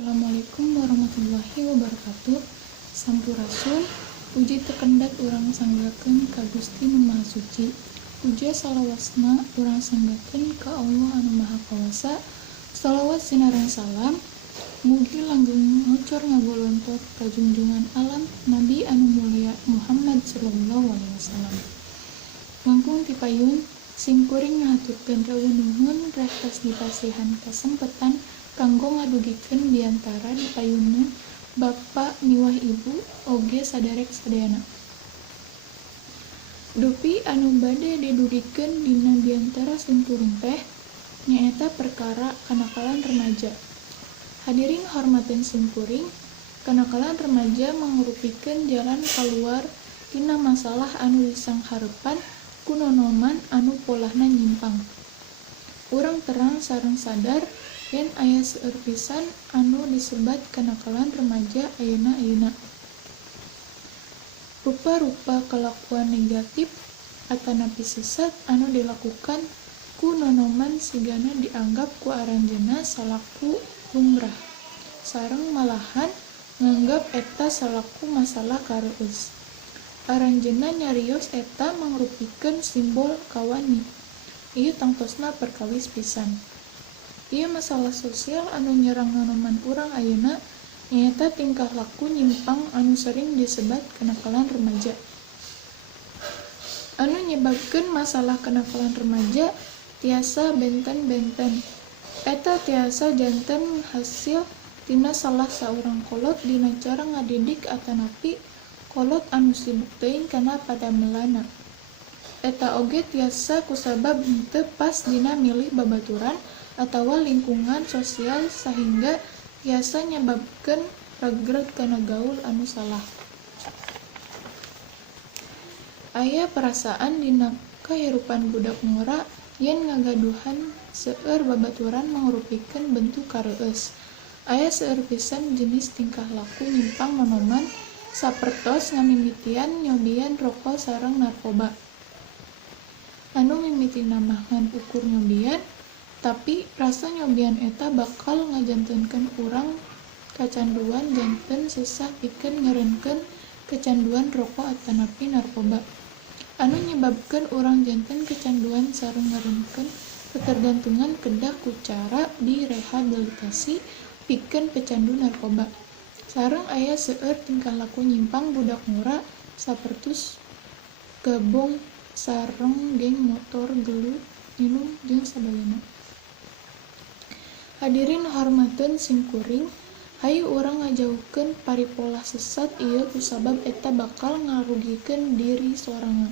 Assalamualaikum warahmatullahi wabarakatuh. Sampurasun, puji tekendat urang sanggakeun ka Gusti Nu Maha Suci. Puja salawasna urang sanggakeun ka Allah Anu Maha Kawasa. Salawat sinareng salam mugi langgeng ngocor ngagolontot ka junjungan alam Nabi anu mulia Muhammad sallallahu alaihi wasallam. Langkung ti payun sing kuring ngahaturkeun rawuh nuhun reh tos dipasihan kasempetan kanggo ngadugikeun diantara dipayunna Bapa miwah Ibu oge saderek sadayana. Dupi anu bade didugikeun dina diantara simkuring teh nyaeta perkara kanakalan remaja. Hadirin hormatin simkuring, kanakalan remaja mangrupikeun jalan kaluar tina masalah anu disangharepan ku nonoman anu polahna nyimpang. Urang terang sareng sadar yen aya seueur pisan anu disebat kanakalan remaja ayeuna. Rupa-rupa kelakuan negatif atanapi sesat anu dilakukan ku nonoman sigana dianggap ku aranjeunna salaku lumrah, sareng malahan nganggap eta salaku masalah kareueus. Aranjeunna nyarios eta mangrupikeun simbol kawani. Ieu tangtosna perkawis pisan. Ieu masalah sosial anu nyerang nonoman urang ayeuna nyaeta tingkah laku nyimpang anu sering disebat kenakalan remaja. Anu nyebabkeun masalah kenakalan remaja tiasa benten-benten. Eta tiasa janten hasil tina salah saurang kolot dina cara ngadidik atanapi kolot anu sibuk teuing kana padamelana. Eta oge tiasa kusabab henteu pas dina milih babaturan atawa lingkungan sosial sahingga tiasa nyababkeun ragreg kana gaul anu salah. Aya perasaan dina kahirupan budak ngora yen ngagaduhan seueur babaturan mangrupikeun bentuk kareueus. Aya seueur pisan jenis tingkah laku nyimpang nonoman sapertos ngamimitian nyobian rokok sareng narkoba. Anu mimitina mah ngan ukur nyobian, tapi rasa nyobian eta bakal ngajantenkeun urang kacanduan janten sesah pikeun ngeureunkeun kecanduan rokok atanapi narkoba. Anu nyebabkeun urang janten kecanduan sareng ngeureunkeun ketergantungan kedah ku cara direhabilitasi pikeun pecandu narkoba. Sareng aya seueur tingkah laku nyimpang budak ngora sapertos gabung sareng geng motor, gelut, minum, jeung sabagana. Hadirin hormateun simkuring, hayu urang ngajauhkeun paripolah sesat ieu kusabab eta bakal ngarugikeun diri sorangan.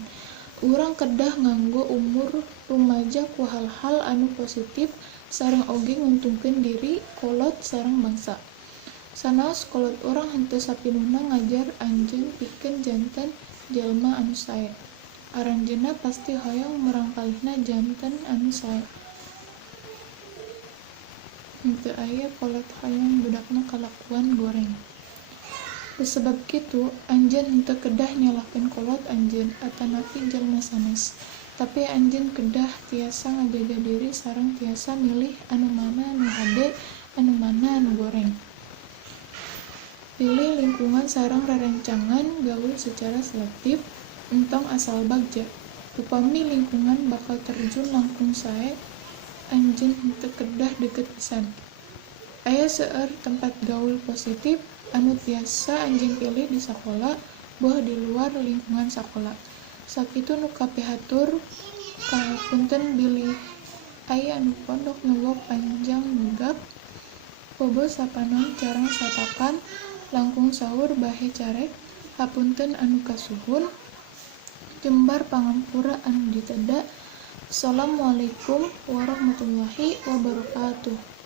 Urang kedah nganggo umur rumaja ku hal-hal anu positif sareng oge nguntungkeun diri, kolot sareng bangsa. Sanaos kolot urang henteu sapinuhna ngajar anjeun pikeun janten jalma anu sae. Aranjeunna pasti hoyong murangkalihna janten anu sae. Henteu aya kolot hoyong budakna kalakuan goreng. Kusabab kitu, anjeun henteu kedah nyalahkeun kolot anjeun atanapi jalma sanes. Tapi anjeun kedah tiasa ngajaga diri sareng tiasa milih anu mana nu hade, anu mana anu goreng. Pilih lingkungan sareng rerencangan gaul secara selektif, entong asal bagja. Upami lingkungan bakal terjun langkung sae, anjeun henteu kedah deukeut pisan. Aya seueur tempat gaul positif anu tiasa anjeun pilih di sakola, boh di luar lingkungan sakola. Sakitu nu kapihatur kahapunten bilih aya anu pondok nu panjang nugap, bobo sapanon carang satapan, langkung saur bahe carek, hapunten anu kasuhun, jembar pangampura anu diteda. Assalamualaikum warahmatullahi wabarakatuh.